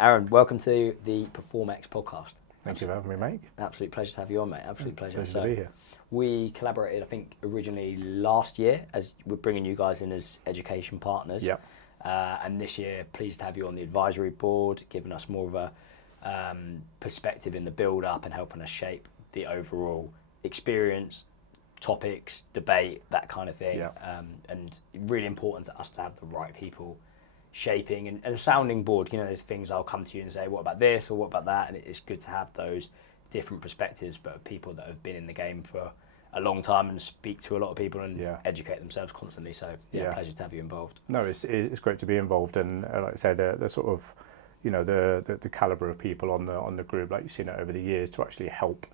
Aaron, welcome to the PerformX podcast. Thank you for having me, mate. Absolute pleasure to have you on, mate. Absolute pleasure. Pleasure to be here. We collaborated, I think, originally last year as we're bringing you guys in as education partners. Yep. And this year, pleased to have you on the advisory board, giving us more of a perspective in the build-up and helping us shape the overall experience, topics, debate, that kind of thing. Yep. And really important to us to have the right people shaping and a sounding board. You know, there's things I'll come to you and say, what about this or what about that? And it's good to have those different perspectives, but people that have been in the game for a long time and speak to a lot of people and educate themselves constantly. So pleasure to have you involved. No, it's great to be involved, and like I say, the sort of, you know, the caliber of people on the group, like you've seen it over the years, to actually help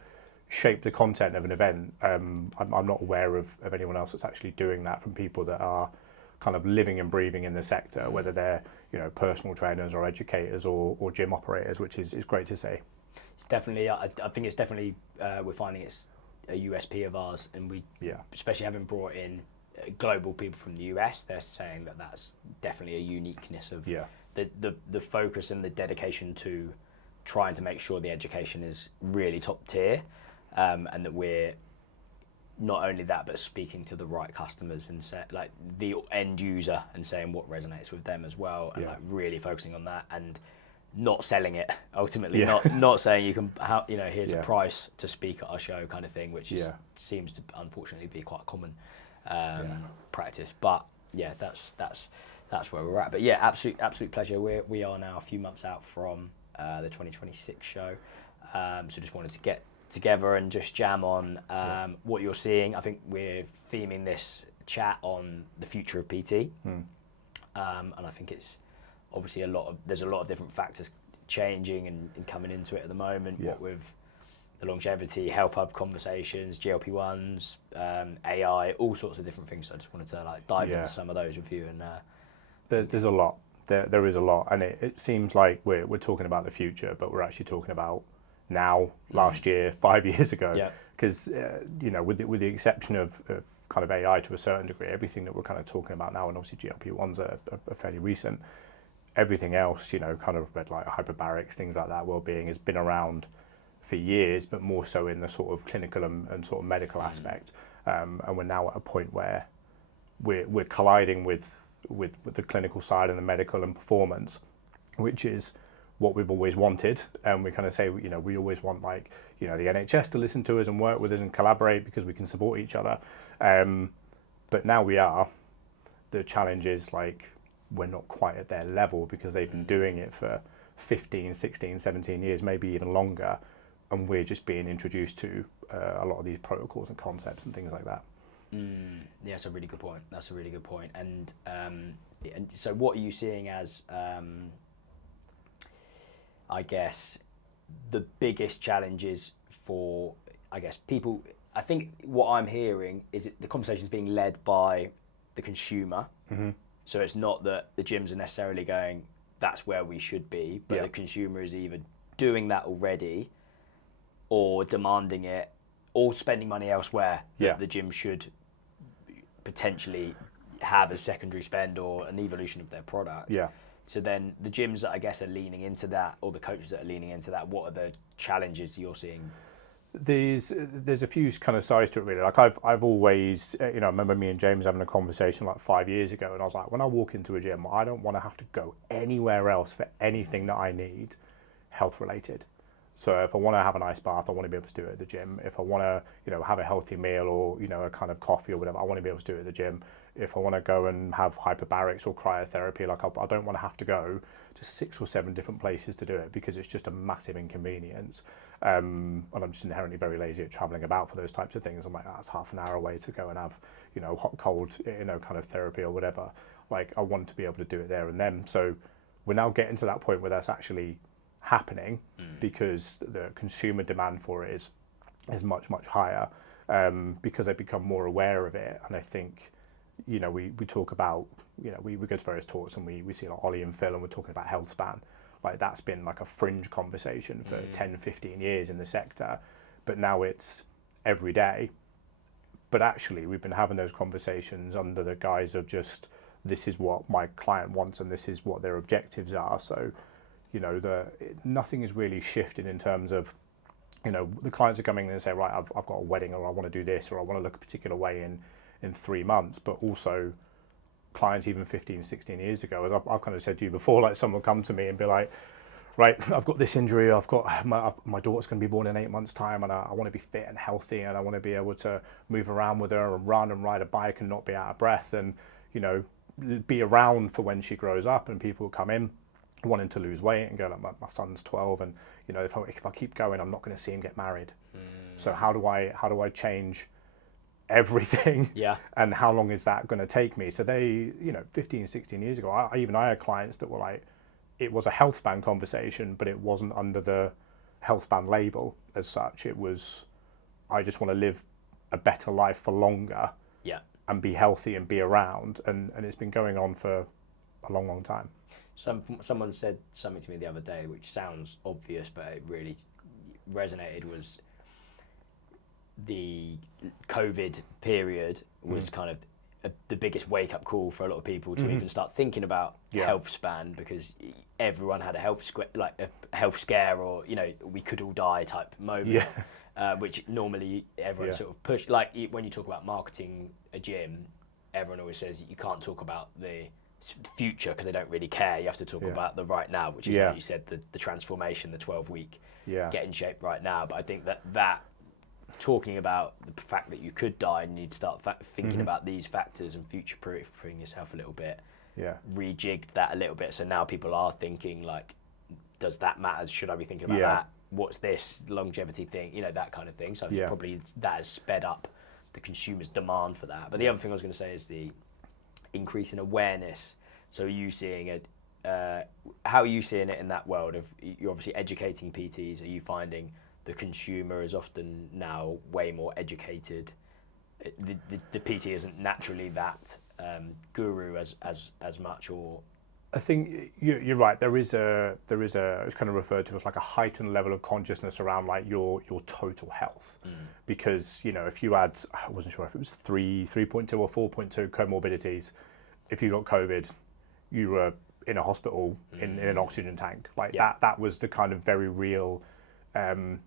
shape the content of an event. I'm not aware of anyone else that's actually doing that, from people that are kind of living and breathing in the sector, whether they're, you know, personal trainers or educators or gym operators, which is great to see. It's definitely, I think it's definitely, we're finding it's a USP of ours, and we, especially having brought in global people from the US, they're saying that that's definitely a uniqueness of the focus and the dedication to trying to make sure the education is really top tier, and that we're not only that, but speaking to the right customers and like the end user and saying what resonates with them as well, and like really focusing on that and not selling it ultimately, not saying you can, here's a price to speak at our show kind of thing, which seems to unfortunately be quite a common practice. But that's where we're at. But yeah, absolute pleasure. We are now a few months out from the 2026 show, so just wanted to get together and just jam on what you're seeing. I think we're theming this chat on the future of PT, and I think it's obviously there's a lot of different factors changing and coming into it at the moment. What with the longevity, health hub conversations, GLP-1s, AI, all sorts of different things. So I just wanted to dive into some of those with you. And there's a lot. There is a lot, and it seems like we're talking about the future, but we're actually talking about now, last year, 5 years ago. Because with the exception of kind of AI to a certain degree, everything that we're kind of talking about now, and obviously GLP-1s are fairly recent. Everything else, kind of red light, hyperbarics, things like that, wellbeing, has been around for years, but more so in the sort of clinical and sort of medical aspect. And we're now at a point where we're colliding with the clinical side and the medical and performance, which is what we've always wanted. And we kind of say, we always want the NHS to listen to us and work with us and collaborate because we can support each other. But now the challenge is we're not quite at their level because they've been doing it for 15, 16, 17 years, maybe even longer. And we're just being introduced to a lot of these protocols and concepts and things like that. Yeah, that's a really good point. And so what are you seeing as, I guess, the biggest challenges for, people? I think what I'm hearing is the conversation's being led by the consumer. Mm-hmm. So it's not that the gyms are necessarily going, that's where we should be, but the consumer is either doing that already or demanding it or spending money elsewhere that the gym should potentially have a secondary spend or an evolution of their product. Yeah. So then the gyms that I guess are leaning into that, or the coaches that are leaning into that, what are the challenges you're seeing? There's a few kind of sides to it, really. I've always, I remember me and James having a conversation 5 years ago, and I was like, when I walk into a gym, I don't want to have to go anywhere else for anything that I need health related. So if I want to have an ice bath, I want to be able to do it at the gym. If I want to, have a healthy meal or, a kind of coffee or whatever, I want to be able to do it at the gym. If I want to go and have hyperbarics or cryotherapy, I don't want to have to go to 6 or 7 different places to do it because it's just a massive inconvenience. And I'm just inherently very lazy at traveling about for those types of things. I'm like, that's half an hour away to go and have, hot, cold, kind of therapy or whatever. I want to be able to do it there and then. So we're now getting to that point where that's actually happening because the consumer demand for it is much, much higher because they've become more aware of it. And I think, we talk about, we go to various talks and we see Ollie and Phil, and we're talking about health span. That's been a fringe conversation for 10, 15 years in the sector, but now it's every day. But actually, we've been having those conversations under the guise of just, this is what my client wants and this is what their objectives are. So, you know, nothing is really shifted in terms of, you know, the clients are coming in and say, right, I've got a wedding, or I want to do this, or I want to look a particular way in 3 months, but also clients even 15, 16 years ago, as I've kind of said to you before, like someone will come to me and be like, right, I've got this injury, I've got my daughter's going to be born in 8 months' time, and I want to be fit and healthy, and I want to be able to move around with her and run and ride a bike and not be out of breath, and, you know, be around for when she grows up. And people come in wanting to lose weight and go, like, my son's 12, and, you know, if I keep going, I'm not going to see him get married. So how do I change everything? Yeah. And how long is that going to take me? So they, you know, 15, 16 years ago, I had clients that were like, it was a health span conversation, but it wasn't under the health span label as such. It was, I just want to live a better life for longer, yeah, and be healthy and be around. And it's been going on for a long, long time. Someone said something to me the other day, which sounds obvious, but it really resonated, was the COVID period was kind of the biggest wake-up call for a lot of people to even start thinking about health span, because everyone had a health scare, or, you know, we could all die type moment, which normally everyone sort of push. Like when you talk about marketing a gym, everyone always says you can't talk about the future because they don't really care. You have to talk about the right now, which is, like you said, the transformation, the 12-week, get in shape right now. But I think that talking about the fact that you could die and you need to start thinking about these factors and future-proofing yourself a little bit, rejigged that a little bit. So now people are thinking, like, does that matter? Should I be thinking about that? What's this longevity thing? You know, that kind of thing. So probably that has sped up the consumer's demand for that. But the other thing I was going to say is the increase in awareness. So are you seeing it? How are you seeing it in that world of, you're obviously educating PTs? Are you finding the consumer is often now way more educated? The PT isn't naturally that guru as much, or? I think you're right. There is it's kind of referred to as like a heightened level of consciousness around like your total health, because, you know, if you had, I wasn't sure if it was 3.2 or 4.2 comorbidities, if you got COVID, you were in a hospital in an oxygen tank. Like that was the kind of very real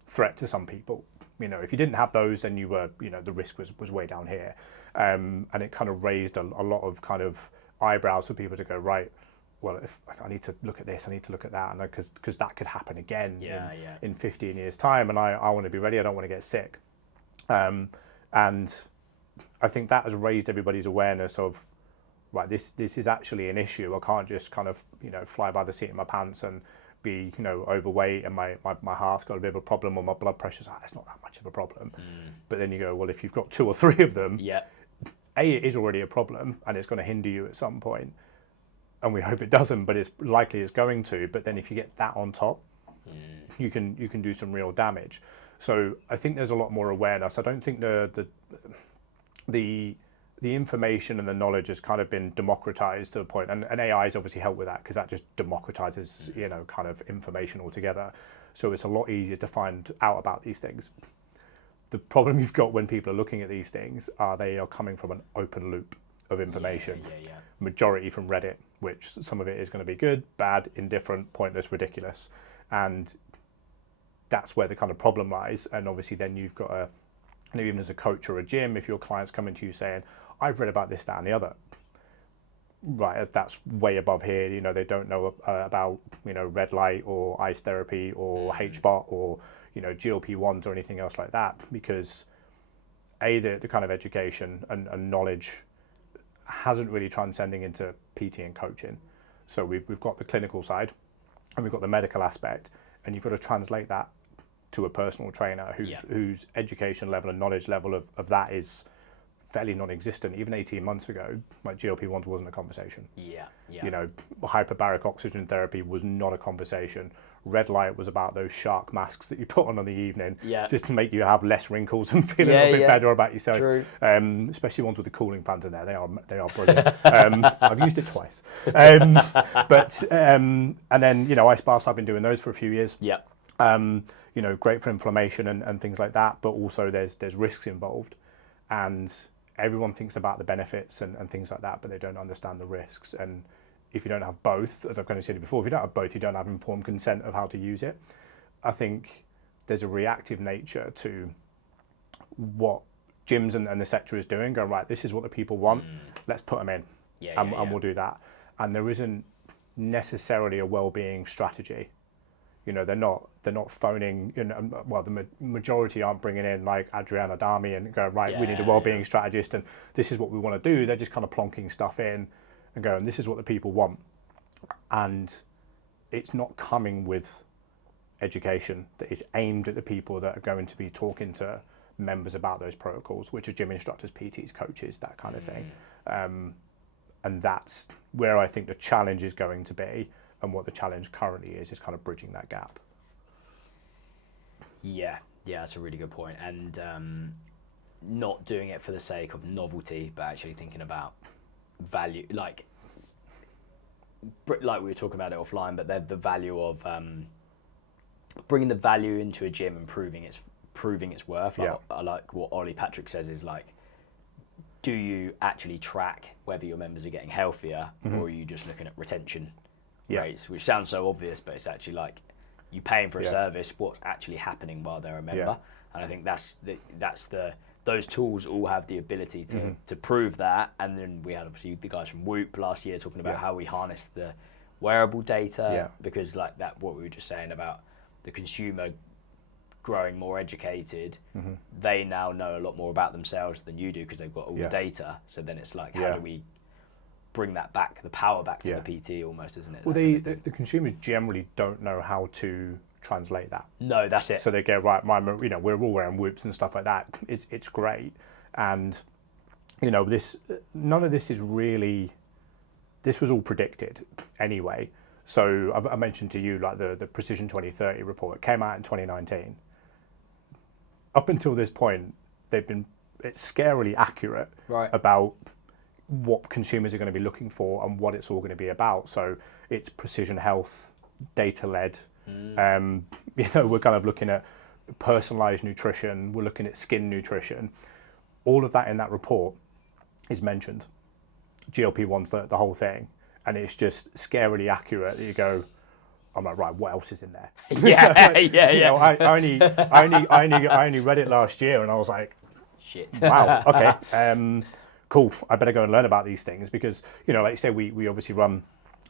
threat to some people. You know, if you didn't have those, then you were, you know, the risk was way down here, and it kind of raised a lot of kind of eyebrows for people to go, right, well, if I need to look at this, I need to look at that, and because that could happen again in 15 years time, and I want to be ready. I don't want to get sick, and I think that has raised everybody's awareness of, right, this is actually an issue. I can't just kind of, you know, fly by the seat of my pants and be, you know, overweight and my heart's got a bit of a problem, or my blood pressure's it's not that much of a problem. But then you go, well, if you've got 2 or 3 of them, it is already a problem, and it's going to hinder you at some point. And we hope it doesn't, but it's likely it's going to. But then if you get that on top, you can do some real damage. So I think there's a lot more awareness. I don't think the information and the knowledge has kind of been democratized to the point, and AI has obviously helped with that, because that just democratizes, you know, kind of information altogether. So it's a lot easier to find out about these things. The problem you've got when people are looking at these things they are coming from an open loop of information. Majority from Reddit, which some of it is going to be good, bad, indifferent, pointless, ridiculous, and that's where the kind of problem lies. And obviously then you've got and even as a coach or a gym, if your client's coming to you saying, I've read about this, that, and the other, right, that's way above here. You know, they don't know about, you know, red light or ice therapy or HBOT or, you know, GLP-1s or anything else like that, because the kind of education and knowledge hasn't really transcending into PT and coaching. So we've got the clinical side and we've got the medical aspect, and you've got to translate that to a personal trainer whose education level and knowledge level of that is fairly non-existent. Even 18 months ago, like GLP-1s wasn't a conversation. You know, hyperbaric oxygen therapy was not a conversation. Red light was about those shark masks that you put on the evening, just to make you have less wrinkles and feel a little bit better about yourself. True. Especially ones with the cooling fans in there. They are brilliant. I've used it twice. And then, you know, ice baths, I've been doing those for a few years. You know, great for inflammation and things like that, but also there's risks involved, and everyone thinks about the benefits and things like that, but they don't understand the risks. And if you don't have both, as I've kind of said before, if you don't have both, you don't have informed consent of how to use it. I think there's a reactive nature to what gyms and the sector is doing, going, right, this is what the people want, let's put them in, and we'll do that. And there isn't necessarily a well-being strategy. You know, they're not phoning, you know, well, the majority aren't bringing in like Adriana Dami and going, right, we need a well-being strategist and this is what we want to do. They're just kind of plonking stuff in and going, this is what the people want. And it's not coming with education that is aimed at the people that are going to be talking to members about those protocols, which are gym instructors, PTs, coaches, that kind of thing. And that's where I think the challenge is going to be, and what the challenge currently is kind of bridging that gap. Yeah, that's a really good point. And not doing it for the sake of novelty, but actually thinking about value, like we were talking about it offline, but the value of bringing the value into a gym and proving its worth. Like, I like what Ollie Patrick says is like, do you actually track whether your members are getting healthier, or are you just looking at retention rates, which sounds so obvious, but it's actually like you paying for a service, what's actually happening while they're a member. And I think that's those tools all have the ability to prove that. And then we had obviously the guys from Whoop last year talking about how we harness the wearable data, because like that, what we were just saying about the consumer growing more educated, they now know a lot more about themselves than you do because they've got all the data. So then it's like, how do we bring that back, the power back to the PT almost, isn't it? Well, the consumers generally don't know how to translate that. No, that's it. So they go, right, you know, we're all wearing Whoops and stuff like that. It's great. And, you know, none of this is really, this was all predicted anyway. So I mentioned to you like the Precision 2030 report. It came out in 2019. Up until this point, it's scarily accurate about what consumers are going to be looking for and what it's all going to be about. So it's precision health, data-led. You know, we're kind of looking at personalized nutrition. We're looking at skin nutrition. All of that in that report is mentioned. GLP-1's the whole thing. And it's just scarily accurate that you go, I'm like, right, what else is in there? You know, I only read it last year and I was like, shit. Wow, okay, cool. I better go and learn about these things because, you know, like you say, we obviously run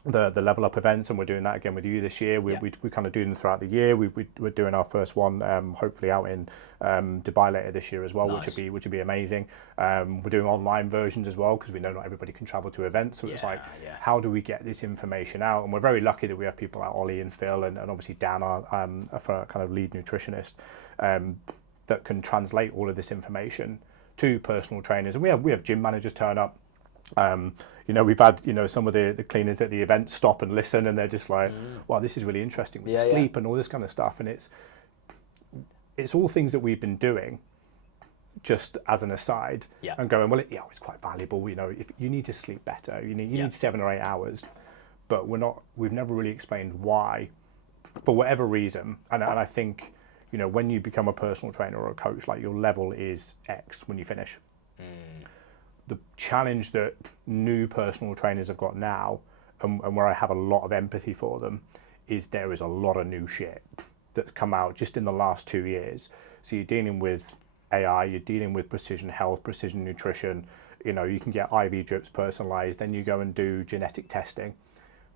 the Level Up events and we're doing that again with you this year. We kind of do them throughout the year. We're doing our first one, hopefully out in Dubai later this year as well, which would be amazing. We're doing online versions as well because we know not everybody can travel to events. So it's like, how do we get this information out? And we're very lucky that we have people like Ollie and Phil and obviously Dan, our kind of lead nutritionist, that can translate all of this information to personal trainers. And we have gym managers turn up. You know, we've had, you know, some of the cleaners at the event stop and listen, and they're just like, wow, this is really interesting with sleep and all this kind of stuff. And it's all things that we've been doing just as an aside and going, well, it's quite valuable. You know, if you need to sleep better, you need 7 or 8 hours, but we've never really explained why, for whatever reason. And I think, you know, when you become a personal trainer or a coach, like your level is X when you finish. The challenge that new personal trainers have got now, and where I have a lot of empathy for them, is there is a lot of new shit that's come out just in the last 2 years. So you're dealing with AI, you're dealing with precision health, precision nutrition. You know, you can get IV drips personalized, then you go and do genetic testing,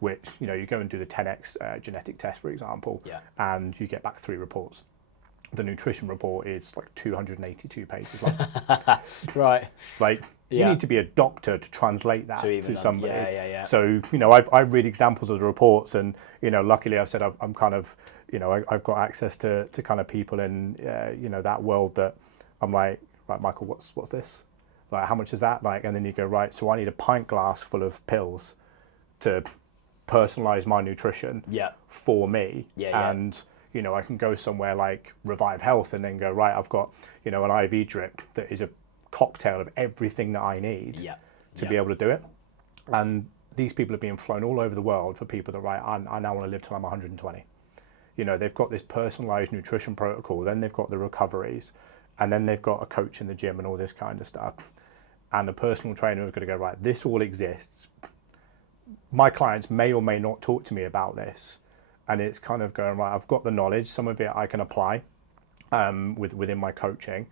which, you know, you go and do the 10x genetic test, for example, and you get back 3 reports. The nutrition report is like 282 pages long. Right. Like, you need to be a doctor to translate that to somebody. So, you know, I read examples of the reports, and, you know, luckily I've said I'm kind of, you know, I've got access to kind of people in, you know, that world that I'm like, right, Michael, what's this? Like, how much is that? Like, and then you go, right, so I need a pint glass full of pills to personalize my nutrition for me. And, you know, I can go somewhere like Revive Health and then go, right, I've got, you know, an IV drip that is a cocktail of everything that I need to be able to do it. And these people are being flown all over the world for people that, right, I now want to live till I'm 120. You know, they've got this personalized nutrition protocol, then they've got the recoveries, and then they've got a coach in the gym and all this kind of stuff. And the personal trainer is going to go, right, this all exists. my clients may or may not talk to me about this, and it's kind of going, right, I've got the knowledge, some of it I can apply within my coaching.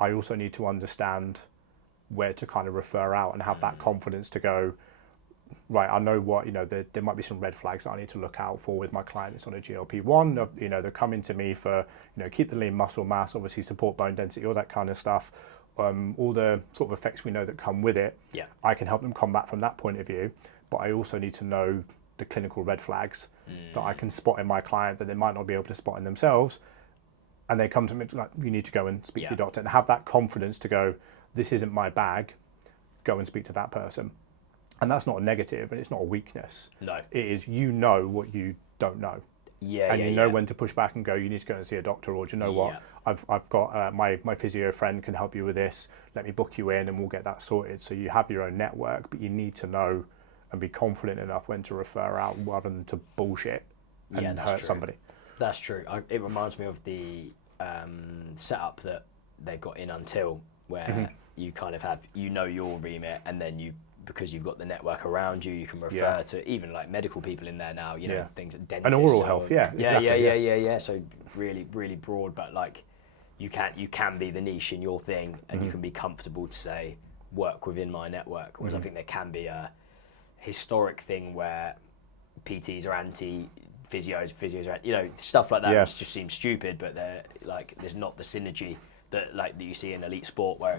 I also need to understand where to kind of refer out and have that confidence to go, right, I know what, there might be some red flags that I need to look out for with my client that's on a GLP-1. They're coming to me for, keep the lean muscle mass, obviously support bone density, all that kind of stuff. All the sort of effects we know that come with it. Yeah. I can help them combat from that point of view, but I also need to know the clinical red flags that I can spot in my client that they might not be able to spot in themselves. And they come to me like, you need to go and speak to your doctor, and have that confidence to go, this isn't my bag, go and speak to that person. And that's not a negative, and it's not a weakness. No. It is, what you don't know. Yeah. And you know when to push back and go, you need to go and see a doctor, or do you know what? I've got my physio friend can help you with this. Let me book you in and we'll get that sorted. So you have your own network, but you need to know and be confident enough when to refer out rather than to bullshit and hurt somebody. That's true. It reminds me of the setup that they've got in Until, where you kind of have, your remit, and then because you've got the network around you, you can refer to even like medical people in there now, things like dentists. And oral health, exactly. So really, really broad, but like you can be the niche in your thing, and you can be comfortable to say, work within my network. Whereas I think there can be a historic thing where PTs are anti physios are, stuff like that, which just seems stupid, but there's not the synergy that you see in elite sport, where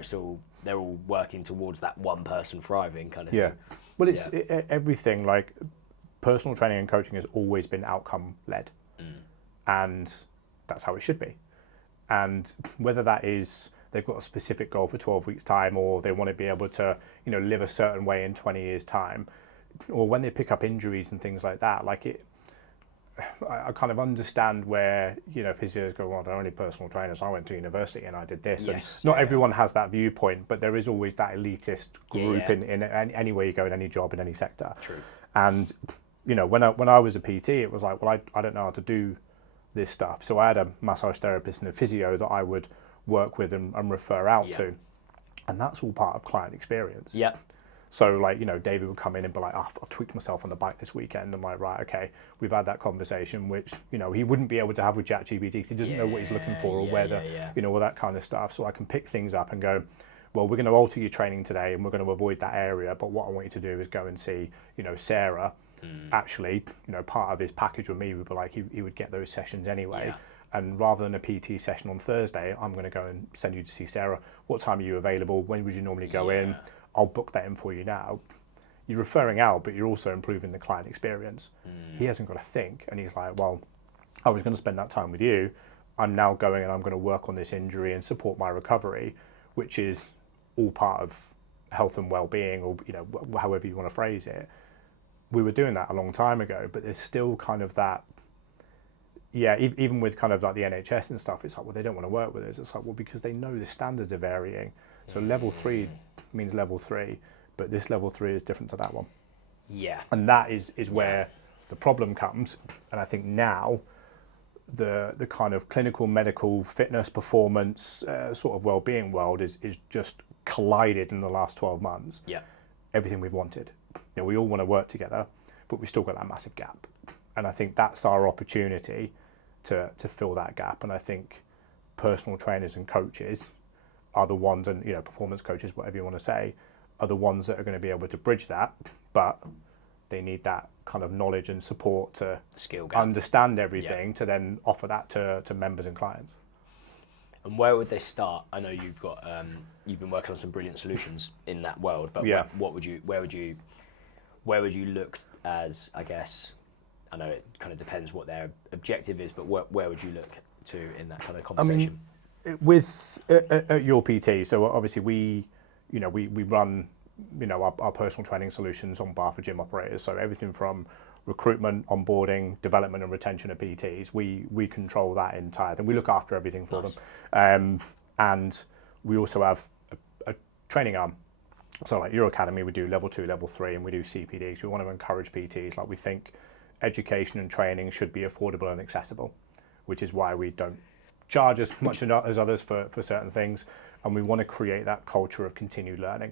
they're all working towards that one person thriving kind of thing. Well, it's everything, like personal training and coaching has always been outcome led, and that's how it should be. And whether that is they've got a specific goal for 12 weeks time, or they want to be able to live a certain way in 20 years time, or when they pick up injuries and things like that, I kind of understand where physios go, well, they're only personal trainers, I went to university and I did this. And not everyone has that viewpoint, but there is always that elitist group in anywhere you go, in any job, in any sector. True. And when I was a PT, it was like, well, I don't know how to do this stuff, so I had a massage therapist and a physio that I would work with and refer out to, and that's all part of client experience. So David would come in and be like, I've tweaked myself on the bike this weekend. I'm like, right, okay, we've had that conversation, which, he wouldn't be able to have with ChatGPT because he doesn't know what he's looking for, or where all that kind of stuff. So I can pick things up and go, well, we're going to alter your training today and we're going to avoid that area. But what I want you to do is go and see, Sarah. Actually, part of his package with me would be like, he would get those sessions anyway. And rather than a PT session on Thursday, I'm going to go and send you to see Sarah. What time are you available? When would you normally go in? I'll book that in for you now. You're referring out, but you're also improving the client experience. He hasn't got to think, and he's like, well, I was going to spend that time with you. I'm now going and I'm going to work on this injury and support my recovery, which is all part of health and well-being, or however you want to phrase it. We were doing that a long time ago, but there's still kind of that. Even with kind of like the NHS and stuff, it's like, well, they don't want to work with us. It's like, well, because they know the standards are varying. So level 3 means level 3, but this level 3 is different to that one. And that is where the problem comes. And I think now the kind of clinical, medical, fitness, performance, sort of well-being world is just collided in the last 12 months. Everything we've wanted. We all want to work together, but we've still got that massive gap. And I think that's our opportunity to fill that gap. And I think personal trainers and coaches are the ones, and performance coaches, whatever you want to say, are the ones that are going to be able to bridge that, but they need that kind of knowledge and support to understand everything, to then offer that to members and clients. And where would they start? I know you've got you've been working on some brilliant solutions in that world, but where would you look as, I guess, I know it kind of depends what their objective is, but where would you look to in that kind of conversation? I mean, with at YourPT, so obviously we run our personal training solutions on behalf of gym operators. So everything from recruitment, onboarding, development, and retention of PTs, we control that entire thing. We look after everything for them, and we also have a training arm. So like Your Academy, we do level 2, level 3, and we do CPDs. We want to encourage PTs. Like, we think education and training should be affordable and accessible, which is why we don't charge as much as others for certain things. And we want to create that culture of continued learning.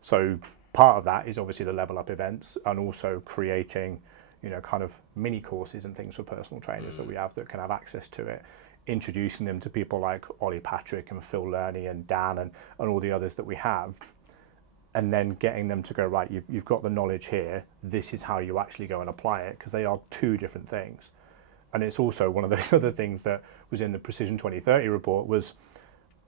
So part of that is obviously the level up events, and also creating, kind of mini courses and things for personal trainers that we have that can have access to it, introducing them to people like Ollie Patrick and Phil Lerney and Dan and all the others that we have, and then getting them to go, right, you've got the knowledge here, this is how you actually go and apply it, because they are two different things. And it's also one of those other things that was in the Precision 2030 report was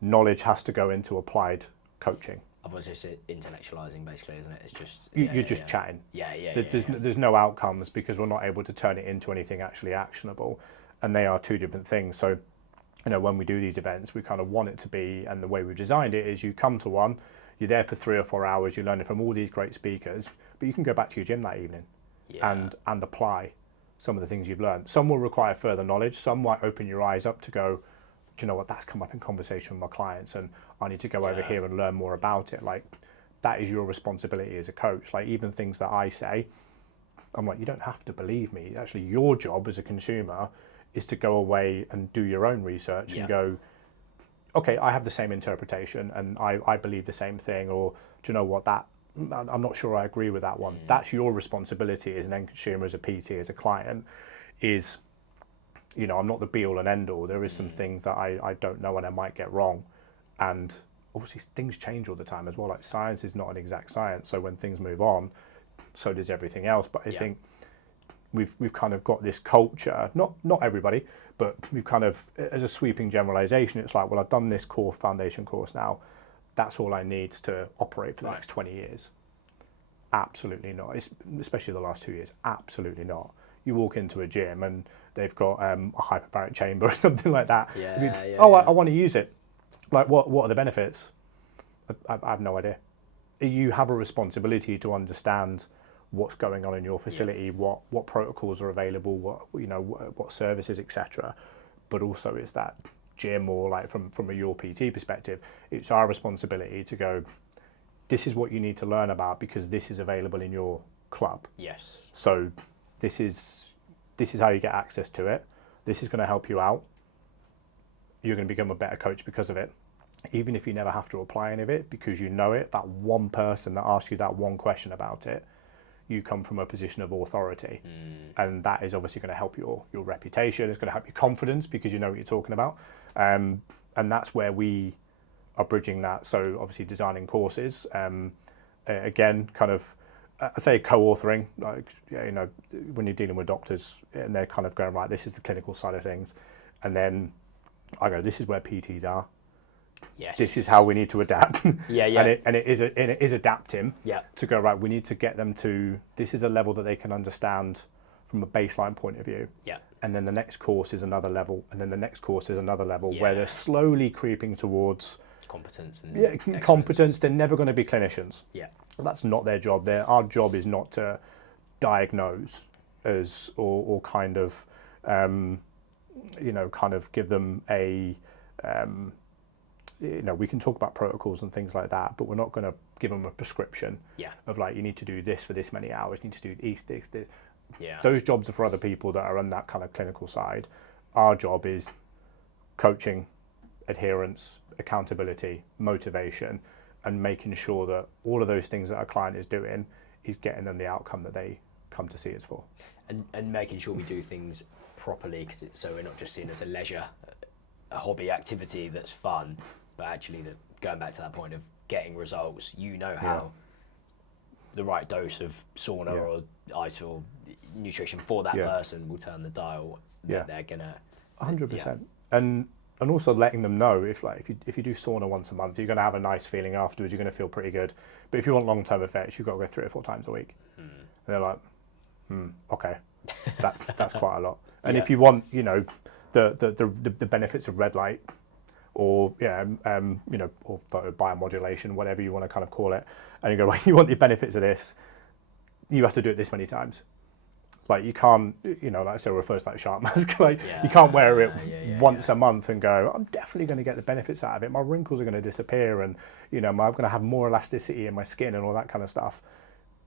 knowledge has to go into applied coaching. Otherwise it's intellectualizing basically, isn't it? It's just... You're just chatting. There's no outcomes because we're not able to turn it into anything actually actionable. And they are two different things. So, when we do these events, we kind of want it to be, and the way we've designed it is you come to one, you're there for 3 or 4 hours, you're learning from all these great speakers, but you can go back to your gym that evening and apply some of the things you've learned. Some will require further knowledge. Some might open your eyes up to go, do you know what, that's come up in conversation with my clients and I need to go over here and learn more about it. Like, that is your responsibility as a coach. Like, even things that I say, I'm like, you don't have to believe me. Actually, your job as a consumer is to go away and do your own research and go, okay, I have the same interpretation and I believe the same thing, or do you know what, that I'm not sure I agree with that one. That's your responsibility as an end consumer, as a PT, as a client, is, I'm not the be all and end all. There is some things that I don't know and I might get wrong. And obviously things change all the time as well. Like, science is not an exact science. So when things move on, so does everything else. But I think we've kind of got this culture, not everybody, but we've kind of, as a sweeping generalization, it's like, well, I've done this core foundation course now. That's all I need to operate for the next 20 years. Absolutely not. Especially the last 2 years. Absolutely not. You walk into a gym and they've got a hyperbaric chamber or something like that. I want to use it. Like, what are the benefits? I have no idea. You have a responsibility to understand what's going on in your facility, what protocols are available, what services, etc. But also, it's that gym, or like from a YourPT perspective, it's our responsibility to go, this is what you need to learn about because this is available in your club. Yes. So this is how you get access to it. This is going to help you out. You're going to become a better coach because of it. Even if you never have to apply any of it, because you know it, that one person that asks you that one question about it, you come from a position of authority. And that is obviously going to help your reputation. It's going to help your confidence because you know what you're talking about. And that's where we are bridging that. So obviously designing courses, again, kind of, I say co-authoring, like, when you're dealing with doctors and they're kind of going, right, this is the clinical side of things. And then I go, this is where PTs are. Yes. This is how we need to adapt. And it is adapting to go, right, we need to get them to, this is a level that they can understand from a baseline point of view. And then the next course is another level, and then the next course is another level where they're slowly creeping towards competence. And competence. They're never going to be clinicians. That's not their job. Our job is not to diagnose or kind of, kind of give them a, we can talk about protocols and things like that, but we're not going to give them a prescription of like, you need to do this for this many hours, you need to do this. Those jobs are for other people that are on that kind of clinical side. Our job is coaching, adherence, accountability, motivation, and making sure that all of those things that our client is doing is getting them the outcome that they come to see us for. And making sure we do things properly, so we're not just seen as a leisure, a hobby activity that's fun, but actually going back to that point of getting results, how the right dose of sauna or ice or nutrition for that person will turn the dial. That they're gonna 100%. And also letting them know if you do sauna once a month, you're going to have a nice feeling afterwards. You're going to feel pretty good. But if you want long-term effects, you've got to go 3 or 4 times a week. And they're like, okay, that's quite a lot. And if you want, the benefits of red light, or or biomodulation, whatever you want to kind of call it, and you go, well, you want the benefits of this, you have to do it this many times. Like, you can't, like I said, refers to like shark mask. Like, you can't wear it once a month and go, I'm definitely going to get the benefits out of it. My wrinkles are going to disappear, and I'm going to have more elasticity in my skin and all that kind of stuff.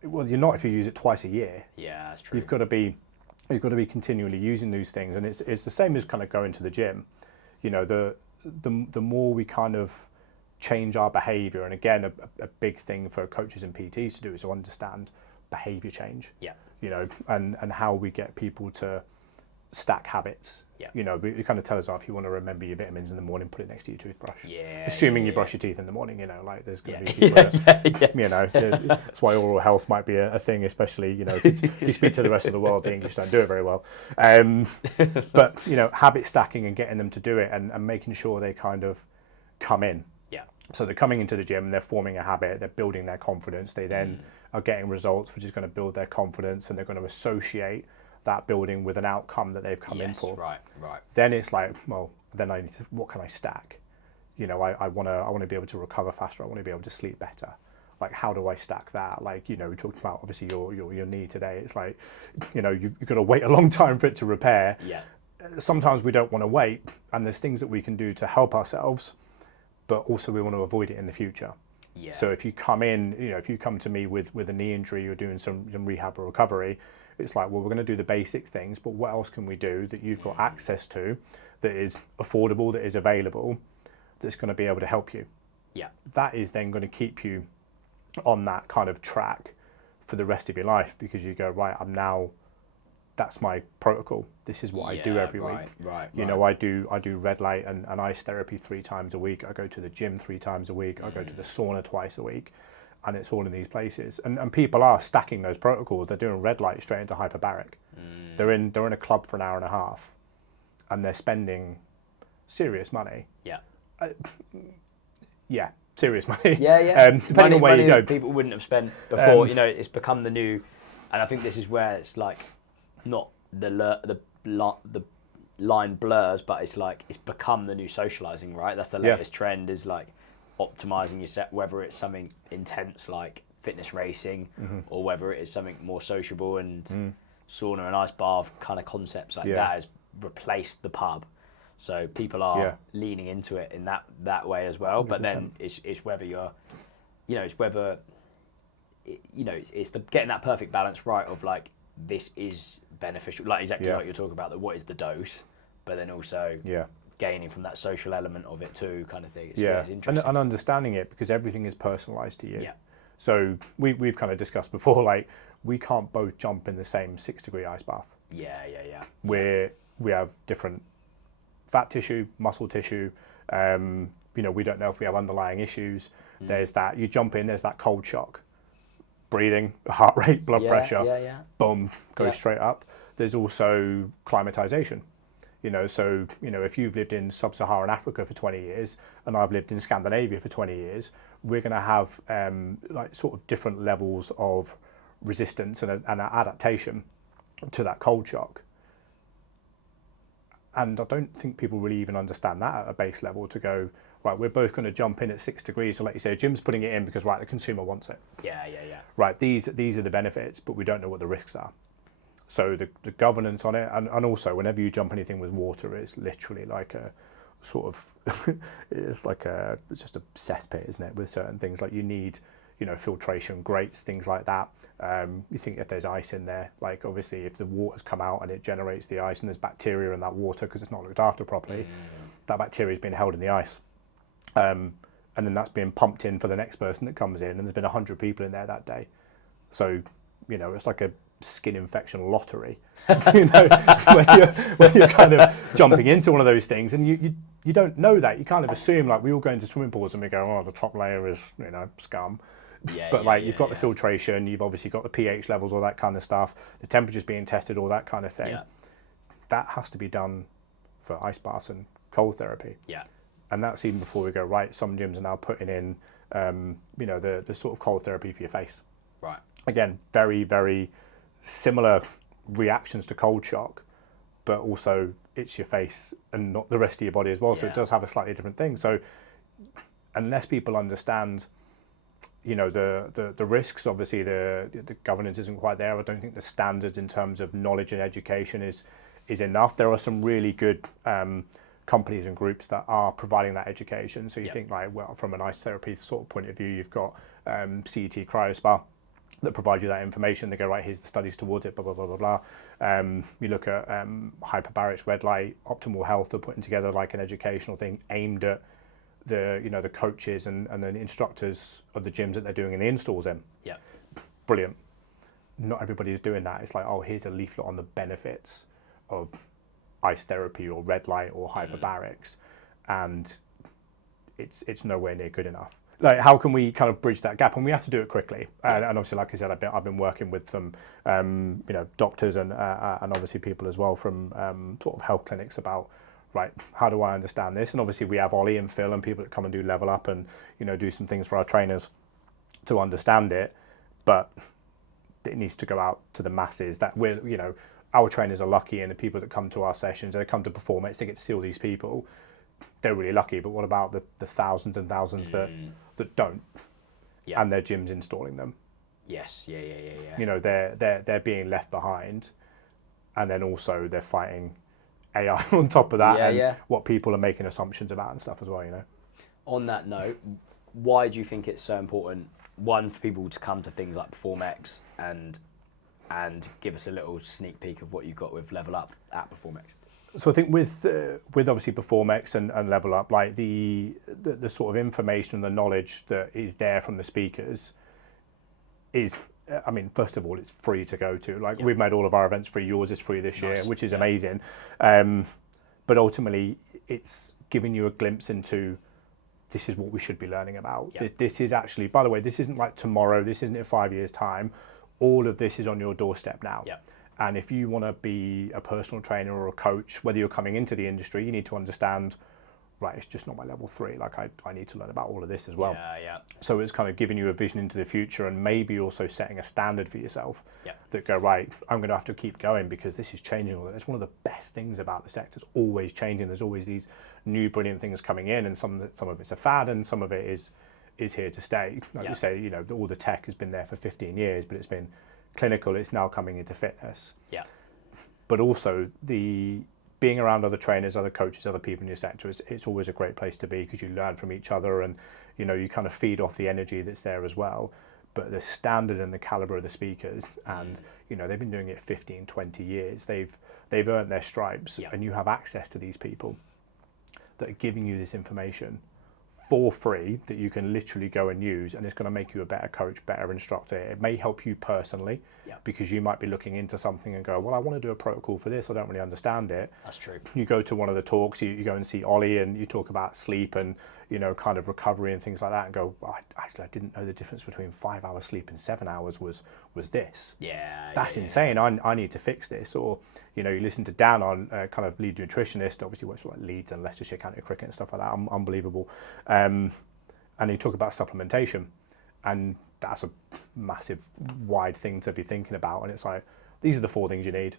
Well, you're not if you use it twice a year. Yeah, that's true. You've got to be continually using these things, and it's the same as kind of going to the gym. The more we kind of change our behavior. And again, a big thing for coaches and PTs to do is to understand behavior change. Yeah. You know, and how we get people to stack habits. Yeah. You know, you kind of tell us if you want to remember your vitamins in the morning, put it next to your toothbrush. Yeah. Assuming you brush your teeth in the morning, you know, like there's going to be people that, you know, that's why oral health might be a thing, especially, you know, if you speak to the rest of the world, the English don't do it very well. But, you know, habit stacking and getting them to do it and making sure they kind of come in. Yeah. So they're coming into the gym, they're forming a habit, they're building their confidence, they then are getting results, which is going to build their confidence, and they're going to associate that building with an outcome that they've come in for. Right. Then it's like, well, then I need to, what can I stack? You know, I want to be able to recover faster. I want to be able to sleep better. Like, how do I stack that? Like, you know, we talked about obviously your knee today. It's like, you know, you've got to wait a long time for it to repair. Yeah. Sometimes we don't want to wait, and there's things that we can do to help ourselves, but also we want to avoid it in the future. Yeah. So if you come in, you know, if you come to me with a knee injury, you're doing some rehab or recovery, it's like, well, we're going to do the basic things, but what else can we do that you've got access to, that is affordable, that is available, that's going to be able to help you? Yeah. That is then going to keep you on that kind of track for the rest of your life, because you go, right, that's my protocol. This is what I do every week. Right. You know, I do red light and ice therapy 3 times a week. I go to the gym 3 times a week. I go to the sauna twice a week. And it's all in these places. And people are stacking those protocols. They're doing red light straight into hyperbaric. They're in a club for an hour and a half, and they're spending serious money. Yeah. Yeah, serious money. Yeah. Depending on where you go. People wouldn't have spent before. You know, it's become the new, and I think this is where it's like, not the line blurs, but it's like it's become the new socializing, right? That's the latest trend, is like optimizing your set, whether it's something intense like fitness racing, or whether it is something more sociable and sauna and ice bath kind of concepts like that has replaced the pub. So people are leaning into it in that way as well. 100%. But then it's whether you're, you know, it's whether, you know, it's the getting that perfect balance right of like, this is beneficial, like exactly like you're talking about, that what is the dose, but then also gaining from that social element of it too, kind of thing. It's interesting. And understanding it, because everything is personalized to you. Yeah. So we've kind of discussed before, like, we can't both jump in the same 6-degree ice bath. Yeah. We have different fat tissue, muscle tissue. You know, we don't know if we have underlying issues. There's that, you jump in, there's that cold shock. Breathing, heart rate, blood pressure, boom, goes straight up. There's also climatization. You know, so, you know, if you've lived in sub-Saharan Africa for 20 years and I've lived in Scandinavia for 20 years, we're going to have like sort of different levels of resistance and adaptation to that cold shock. And I don't think people really even understand that at a base level, to go, right, we're both going to jump in at 6 degrees. So like you say, Jim's putting it in because, right, the consumer wants it. Yeah. Right, these are the benefits, but we don't know what the risks are. So the governance on it, and also whenever you jump anything with water, it's literally like a sort of, it's just a cesspit, isn't it, with certain things. Like, you need, you know, filtration grates, things like that. You think if there's ice in there, like obviously if the water's come out and it generates the ice and there's bacteria in that water because it's not looked after properly, that bacteria is being held in the ice. And then that's being pumped in for the next person that comes in, and there's been 100 people in there that day. So, you know, it's like a skin infection lottery, you know, when you're kind of jumping into one of those things, and you don't know that. You kind of assume, like, we all go into swimming pools and we go, oh, the top layer is, you know, scum. But you've got the filtration, you've obviously got the pH levels, all that kind of stuff, the temperature's being tested, all that kind of thing. That has to be done for ice baths and cold therapy. And that's even before we go, right, some gyms are now putting in, you know, the sort of cold therapy for your face. Right. Again, very, very similar reactions to cold shock, but also it's your face and not the rest of your body as well. So it does have a slightly different thing. So unless people understand, you know, the risks, obviously the governance isn't quite there. I don't think the standards in terms of knowledge and education is enough. There are some really good companies and groups that are providing that education. So you think, like, well, from an ice therapy sort of point of view, you've got CET CryoSpa that provide you that information. They go, right, here's the studies towards it, blah, blah, blah, blah, blah. You look at hyperbarics, red light, Optimal Health are putting together like an educational thing aimed at the coaches and the instructors of the gyms that they're doing in the installs in. Yeah. Brilliant. Not everybody is doing that. It's like, oh, here's a leaflet on the benefits of ice therapy or red light or hyperbarics, and it's nowhere near good enough. Like, how can we kind of bridge that gap? And we have to do it quickly. And obviously, like I said, I've been working with some doctors and obviously people as well from sort of health clinics about, right, how do I understand this? And obviously we have Ollie and Phil and people that come and do level up and do some things for our trainers to understand it, but it needs to go out to the masses. That we're our trainers are lucky, and the people that come to our sessions, they come to PerformX, they get to see all these people. They're really lucky, but what about the thousands and thousands that don't, and their gyms installing them? Yes, yeah. They're being left behind, and then also they're fighting AI on top of that, what people are making assumptions about and stuff as well. On that note, why do you think it's so important? One, for people to come to things like PerformX and give us a little sneak peek of what you've got with Level Up at PerformX. So I think with obviously PerformX and Level Up, like the sort of information and the knowledge that is there from the speakers is, I mean, first of all, it's free to go to. Like, we've made all of our events free. Yours is free this year, which is amazing. But ultimately, it's giving you a glimpse into, this is what we should be learning about. This is actually, by the way, this isn't like tomorrow. This isn't in 5 years' time. All of this is on your doorstep now. And if you want to be a personal trainer or a coach, whether you're coming into the industry, you need to understand, right, it's just not my level 3. Like, I need to learn about all of this as well. So it's kind of giving you a vision into the future, and maybe also setting a standard for yourself that go, right, I'm going to have to keep going because this is changing. It's one of the best things about the sector. It's always changing. There's always these new brilliant things coming in, and some of it's a fad and some of it is here to stay. Like you say, all the tech has been there for 15 years, but it's been clinical. It's now coming into fitness. But also the being around other trainers, other coaches, other people in your sector, it's always a great place to be because you learn from each other, and you kind of feed off the energy that's there as well. But the standard and the caliber of the speakers, and they've been doing it 15, 20 years. They've earned their stripes, and you have access to these people that are giving you this information for free that you can literally go and use, and it's going to make you a better coach, better instructor. It may help you personally because you might be looking into something and go, well, I want to do a protocol for this. I don't really understand it. That's true. You go to one of the talks, you go and see Ollie, and you talk about sleep and kind of recovery and things like that, and go, I didn't know the difference between 5 hours sleep and 7 hours was this. That's insane. I need to fix this. Or you listen to Dan on kind of lead nutritionist, obviously works for like Leeds and Leicestershire County Cricket and stuff like that. Unbelievable. And he talk about supplementation, and that's a massive wide thing to be thinking about. And it's like, these are the 4 things you need.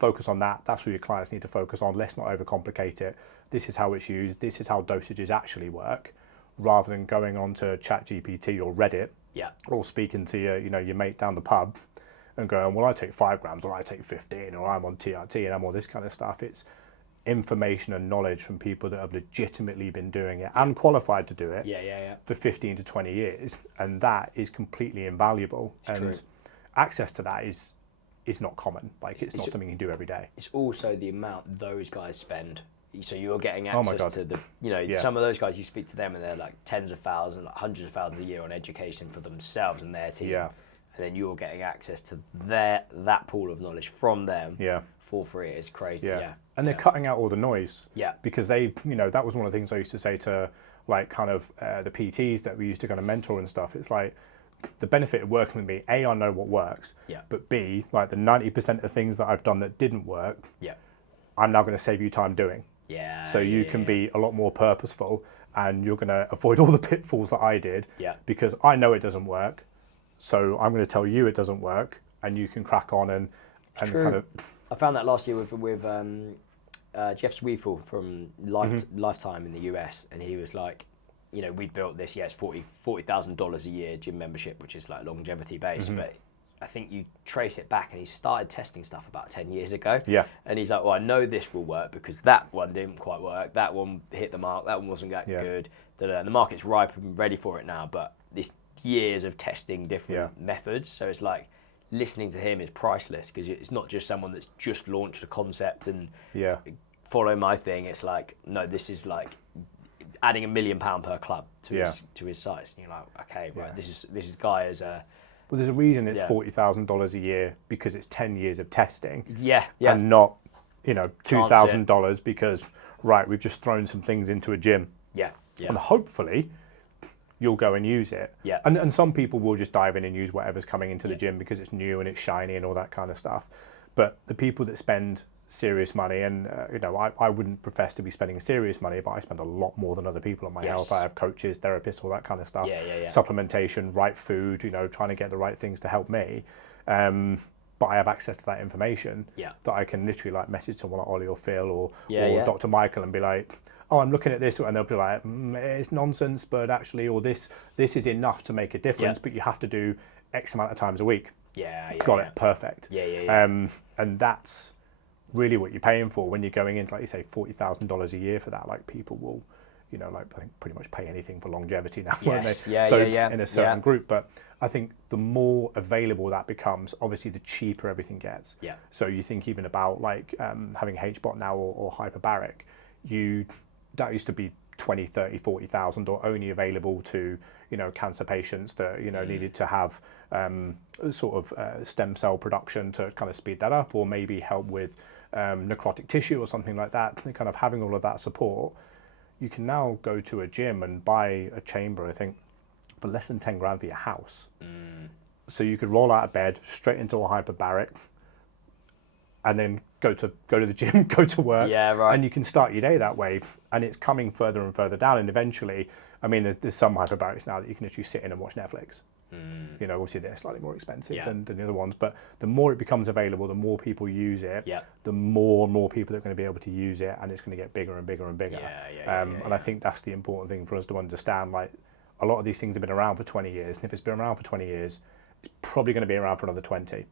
Focus on that. That's what your clients need to focus on. Let's not overcomplicate it. This is how it's used. This is how dosages actually work, rather than going on to ChatGPT or Reddit, or speaking to your mate down the pub and going, well, I take 5 grams, or I take 15, or I'm on TRT and I'm all this kind of stuff. It's information and knowledge from people that have legitimately been doing it and qualified to do it for 15 to 20 years, and that is completely invaluable. And access to that is not common. Like, it's not something you can do every day. It's also the amount those guys spend. So you're getting access to the, some of those guys, you speak to them and they're like tens of thousands, like hundreds of thousands a year on education for themselves and their team. And then you're getting access to that pool of knowledge from them for free. It's crazy. And they're cutting out all the noise. Because they, that was one of the things I used to say to like kind of the PTs that we used to kind of mentor and stuff. It's like, the benefit of working with me, A, I know what works, but B, like the 90% of things that I've done that didn't work, I'm now going to save you time doing. So you can be a lot more purposeful, and you're going to avoid all the pitfalls that I did, because I know it doesn't work. So I'm going to tell you it doesn't work, and you can crack on and kind of. I found that last year with Jeff Sweefel from Lifetime in the US, and he was like, we've built this, it's $40,000 a year gym membership, which is like longevity based, but I think you trace it back, and he started testing stuff about 10 years ago. And he's like, well, I know this will work because that one didn't quite work. That one hit the mark. That one wasn't that good. And the market's ripe and ready for it now, but this years of testing different methods. So it's like, listening to him is priceless, because it's not just someone that's just launched a concept and follow my thing. It's like, no, this is like adding £1 million per club to his sites, and you're like, okay, right, this guy is a. Well, there's a reason it's $40,000 a year, because it's 10 years of testing. Yeah. And not, $2,000 because, right, we've just thrown some things into a gym. Yeah. And hopefully you'll go and use it. Yeah. And some people will just dive in and use whatever's coming into the gym because it's new and it's shiny and all that kind of stuff. But the people that spend serious money, and I wouldn't profess to be spending serious money, but I spend a lot more than other people on my health. I have coaches, therapists, all that kind of stuff. Supplementation, right food, trying to get the right things to help me. But I have access to that information that I can literally like message someone like Ollie or Phil or Dr. Michael and be like, oh, I'm looking at this, and they'll be like, it's nonsense, but actually, or this is enough to make a difference, but you have to do X amount of times a week. Got it, perfect. And that's really what you're paying for when you're going into, like you say, $40,000 a year for that. Like people will, I think pretty much pay anything for longevity now, won't they? In a certain group. But I think the more available that becomes, obviously the cheaper everything gets. So you think even about like having HBOT now or hyperbaric, that used to be 20, 30, 40,000, or only available to, cancer patients that, needed to have stem cell production to kind of speed that up, or maybe help with necrotic tissue or something like that. And kind of having all of that support, you can now go to a gym and buy a chamber, I think, for less than 10 grand for your house. So you could roll out of bed, straight into a hyperbaric, and then go to the gym, go to work, and you can start your day that way. And it's coming further and further down, and eventually, I mean, there's some hyperbarics now that you can actually sit in and watch Netflix. Obviously they're slightly more expensive than the other ones, but the more it becomes available, the more people use it, the more and more people are going to be able to use it, and it's going to get bigger and bigger and bigger. And I think that's the important thing for us to understand. Like, a lot of these things have been around for 20 years, and if it's been around for 20 years, it's probably going to be around for another 20.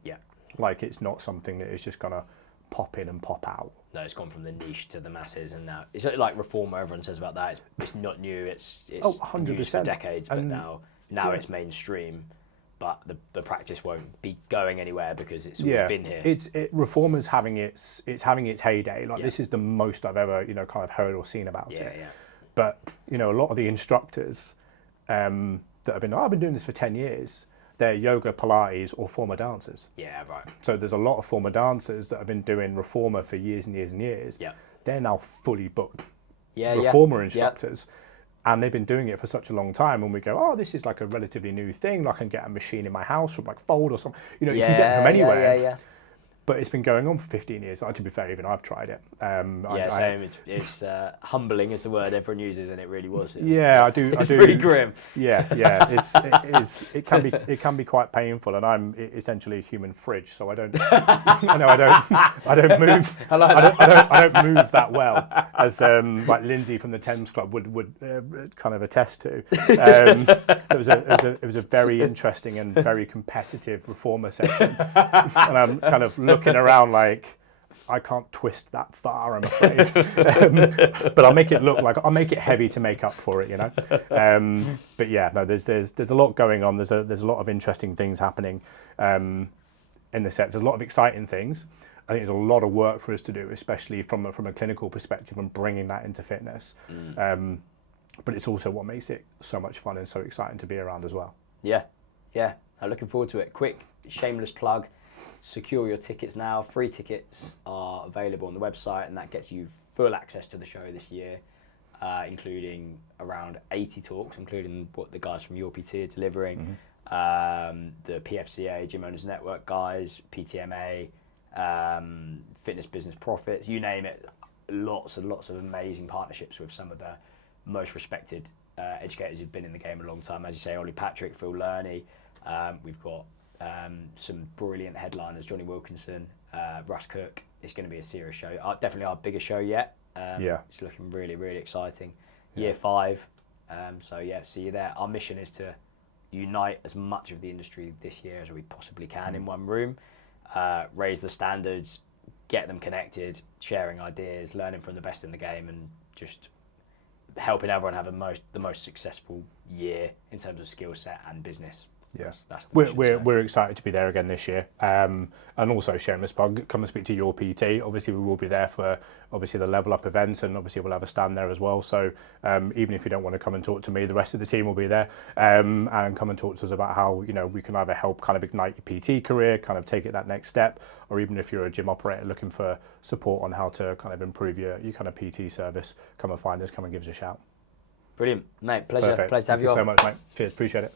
Like, it's not something that is just going to pop in and pop out. No, it's gone from the niche to the masses, and now it's like reformer. Everyone says about that. It's not new. It's 100%. used for decades, but now it's mainstream. But the practice won't be going anywhere because it's always been here. Reformer's having its heyday. Like, this is the most I've ever kind of heard or seen about it. But a lot of the instructors that have been, I've been doing this for 10 years. They're yoga, Pilates, or former dancers. So there's a lot of former dancers that have been doing reformer for years and years and years. They're now fully booked reformer instructors. And they've been doing it for such a long time. And we go, oh, this is like a relatively new thing. I can get a machine in my house from like Fold or something. You can get it from anywhere. But it's been going on for 15 years. To be fair, even I've tried it. Same. It's humbling is the word everyone uses, and it really was. I do. It's pretty grim. It can be quite painful, and I'm essentially a human fridge, so I don't. I don't move. I don't move that well, as like Lindsay from the Thames Club would kind of attest to. It was a very interesting and very competitive reformer session, and I'm kind of looking around like, I can't twist that far, I'm afraid. But I'll make it heavy to make up for it, But yeah, no, there's a lot going on. There's a lot of interesting things happening in the set. There's a lot of exciting things. I think there's a lot of work for us to do, especially from a clinical perspective and bringing that into fitness. But it's also what makes it so much fun and so exciting to be around as well. Yeah. I'm looking forward to it. Quick, shameless plug. Secure your tickets now. Free tickets are available on the website, and that gets you full access to the show this year, including around 80 talks, including what the guys from YourPT are delivering, the PFCA, Gym Owners Network guys, PTMA, Fitness Business Profits, you name it. Lots and lots of amazing partnerships with some of the most respected educators who've been in the game a long time. As you say, Ollie Patrick, Phil Lerney. We've got some brilliant headliners, Johnny Wilkinson, Russ Cook. It's going to be a serious show. Definitely our biggest show yet. It's looking really, really exciting. Year 5. See you there. Our mission is to unite as much of the industry this year as we possibly can in one room, raise the standards, get them connected, sharing ideas, learning from the best in the game, and just helping everyone have the most successful year in terms of skill set and business Yes, that's the mission, we're excited to be there again this year, and also shameless plug, come and speak to YourPT. Obviously, we will be there for obviously the Level Up events, and obviously we'll have a stand there as well. So even if you don't want to come and talk to me, the rest of the team will be there, and come and talk to us about how we can either help kind of ignite your PT career, kind of take it that next step, or even if you're a gym operator looking for support on how to kind of improve your kind of PT service, come and find us, come and give us a shout. Brilliant, mate. Pleasure. Perfect. Pleasure to have Thank you you on. so much, mate. Cheers, appreciate it.